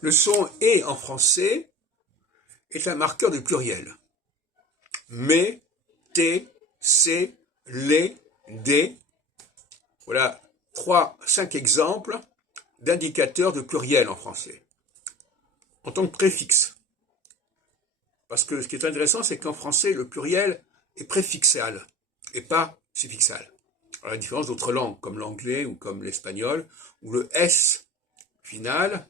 Le son « et » en français est un marqueur de pluriel. Mais, t, c, les, des. Voilà 5 exemples d'indicateurs de pluriel en français. En tant que préfixe. Parce que ce qui est intéressant, c'est qu'en français, le pluriel est préfixal et pas suffixal. À la différence d'autres langues, comme l'anglais ou comme l'espagnol, où le S final,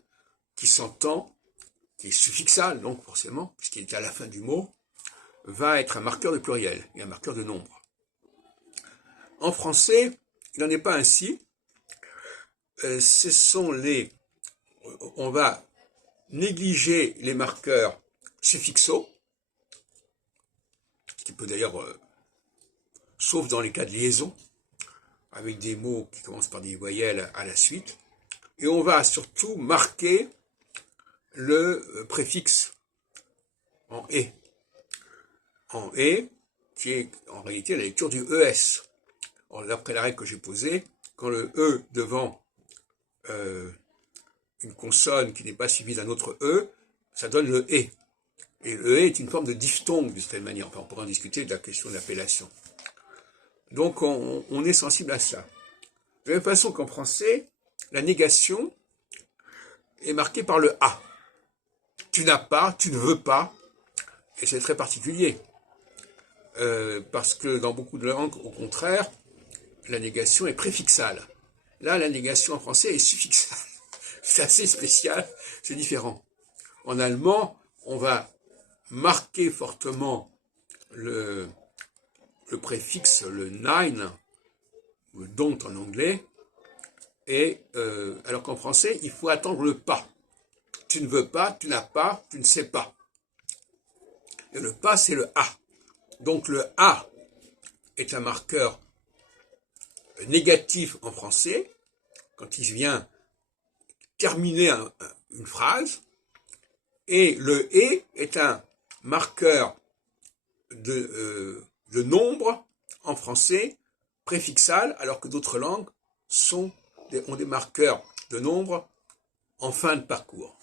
qui s'entend, qui est suffixal, donc forcément, puisqu'il est à la fin du mot, va être un marqueur de pluriel et un marqueur de nombre. En français, il n'en est pas ainsi. On va négliger les marqueurs suffixaux, ce qui peut d'ailleurs, sauf dans les cas de liaison, avec des mots qui commencent par des voyelles à la suite, et on va surtout marquer le préfixe en « et ». En « et », qui est en réalité la lecture du « es ». Or, d'après la règle que j'ai posée, quand le « e » devant une consonne qui n'est pas suivie d'un autre « e », ça donne le « et ». Et le « e » est une forme de diphtongue, de cette manière. Enfin, on pourra en discuter de la question de l'appellation. Donc, on est sensible à ça. De la même façon qu'en français, la négation est marquée par le « a ». Tu n'as pas, tu ne veux pas, et c'est très particulier. Parce que dans beaucoup de langues, au contraire, la négation est préfixale. Là, la négation en français est suffixale. C'est assez spécial, c'est différent. En allemand, on va marquer fortement le préfixe, le nein, ou le don't en anglais, et alors qu'en français, il faut attendre le pas. Tu ne veux pas, tu n'as pas, tu ne sais pas. Et le pas, c'est le a. Donc le a est un marqueur négatif en français, quand il vient terminer une phrase, et le et est un marqueur de nombre en français préfixal, alors que d'autres langues ont des marqueurs de nombre en fin de parcours.